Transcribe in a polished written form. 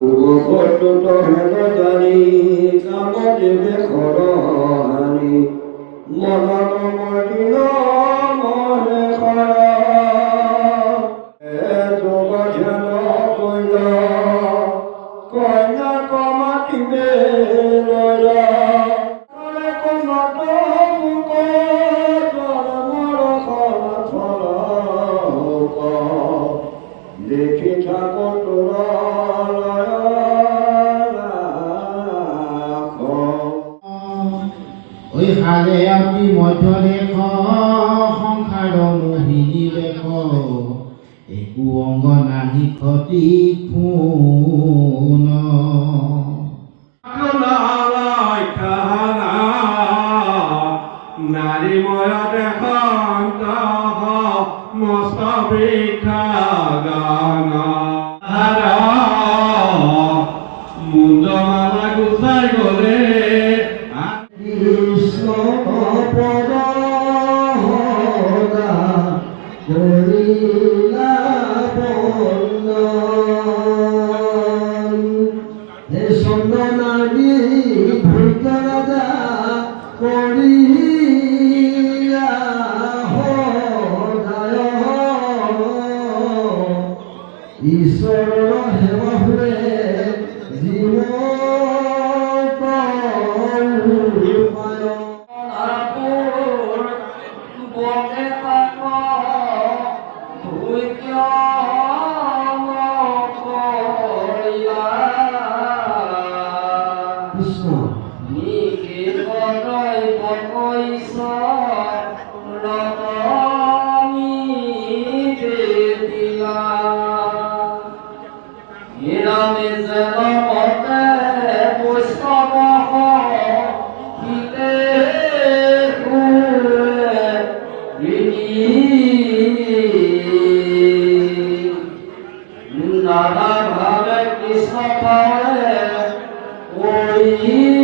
পূর্বপট্টুত হেন জানি কাম দেবে খৰহানি মনত মদিন মহে খৰা যোগ ধ্যান কৈল কইনা কমাতিবে লৰা কমাত মুক জন্মৰ দেখি থাকো তোরা ওই হালে অতি মধ্য দেখ সংসাৰ মোহিনী দেখ একো অংগ নাহি ক্ষতি খুন নারী ময় দেখান্ত মস্ত বৃক্ষা গান মুঞ্জ মালা গুচাই গলে কৃষ্ণ পদ কৰিলা চন্দনাৰী ভূতৰাজা কৰিলা সদায় ঈশ্বৰৰ সেৱা হুৱে Krishna Nada bhave Krishna pare, oi